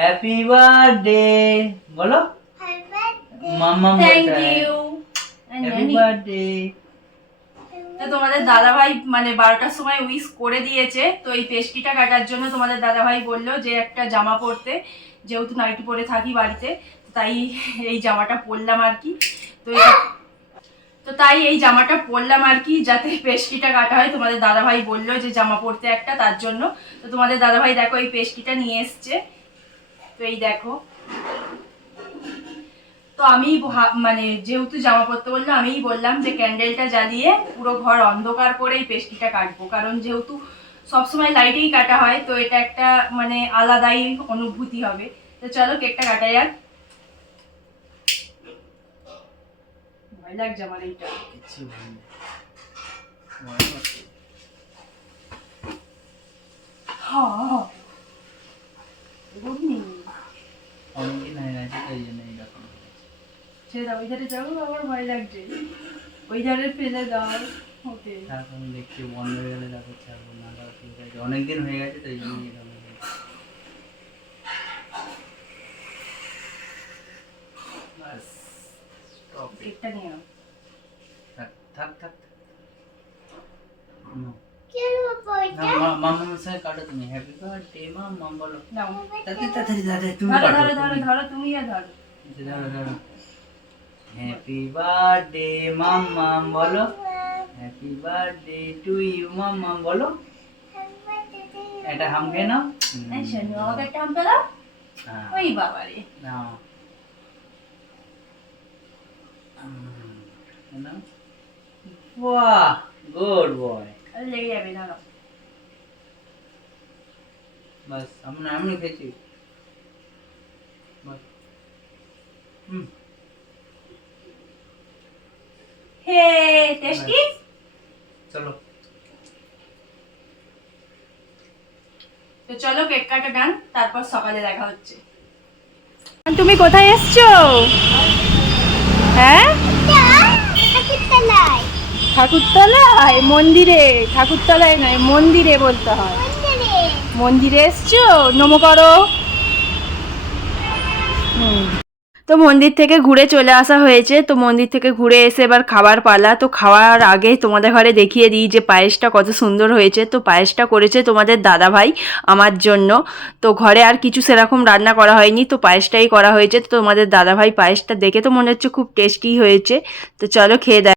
Happy birthday বলো মাম্মা thank you. Happy birthday. তো তোমাদের দাদাভাই মানে 12টার সময় উইশ করে দিয়েছে। তো এই পেস্ট্রিটা কাটার জন্য তোমাদের দাদাভাই বললো যে একটা জামা পরতে, যেহেতু নাইটি পরে থাকি বাড়িতে, তাই এই জামাটা পরলাম আর কি। তো তাই এই জামাটা পরলাম আর কি, যাতে পেস্ট্রিটা কাটা হয়। তোমাদের দাদাভাই বললো যে জামা পরতে একটা, তার জন্য। তো তোমাদের দাদাভাই দেখো এই পেস্ট্রিটা নিয়ে এসছে। তো এই দেখো, তো আমি মানে যেহেতু জামা পরতে বললো, আমিই বললাম যে ক্যান্ডেলটা জ্বালিয়ে পুরো ঘর অন্ধকার করে এই পেস্ট্রিটা কাটবো, কারণ যেহেতু সবসময় লাইটেই কাটা হয়, তো এটা একটা মানে আলাদাই অনুভূতি হবে। তো চলো কেকটা কাটা যাক। ভয় লাগছে আমার এইটা। কিছু অনেকদিন হয়ে গেছে তো এই জন্য এইরকম ছেড়ে দাও, ওই ধারে যাও, আমার ভয় লাগছে। ওই ধারে ফেলে দাও ওকে। এখন দেখছি বন্ধ হয়ে গেলে দেখো ছাড়বো না, ঠিক আছে অনেকদিন হয়ে গেছে তো এই জন্য এরকম বাস। কেকটা নিয়ে নাও। থাক থাক থাক মামার সঙ্গে কাটো তুমি। হ্যাপি বার্থডে মাম্মা বলো। নাও, তাড়াতাড়ি তাড়াতাড়ি তুমি ধরো কাটো। ধরো ধরো ধরো, তুমি আর ধরো। ধরো ধরো। হ্যাপি বার্থডে মাম্মা বলো। হ্যাপি বার্থডে টু ইউ মাম্মা বলো। এটা হাম খেয়ে নাও। এই শোনো, আমাকে একটা আম পেলাও। ওই বাবা রে। নাও নাও। বাহ গুড বয়। আরে লেগে যাবে, না নাও। বাস আমি খেয়েছি বাস। হে টেস্টি। চলো তো চলো কেক কাটা ডান, তারপর সকালে দেখা হচ্ছে। তুমি কোথায় এসছো? হ্যাঁ, ঠাকুরতলায়। মন্দিরে, ঠাকুরতলায় নয়, মন্দিরে বলতে হয়। মন্দিরে এসছো, নমো করো। তো মন্দির থেকে ঘুরে চলে আসা হয়েছে। তো মন্দির থেকে ঘুরে এসে এবার খাবার পালা। তো খাওয়ার আগে তোমাদের ঘরে দেখিয়ে দিই যে পায়েসটা কত সুন্দর হয়েছে। তো পায়েসটা করেছে তোমাদের দাদাভাই আমার জন্য। তো ঘরে আর কিছু সেরকম রান্না করা হয়নি, তো পায়েসটাই করা হয়েছে। তো তোমাদের দাদাভাই পায়েসটা দেখে তো মনে হচ্ছে খুব টেস্টি হয়েছে। তো চলো খেয়ে দেখ।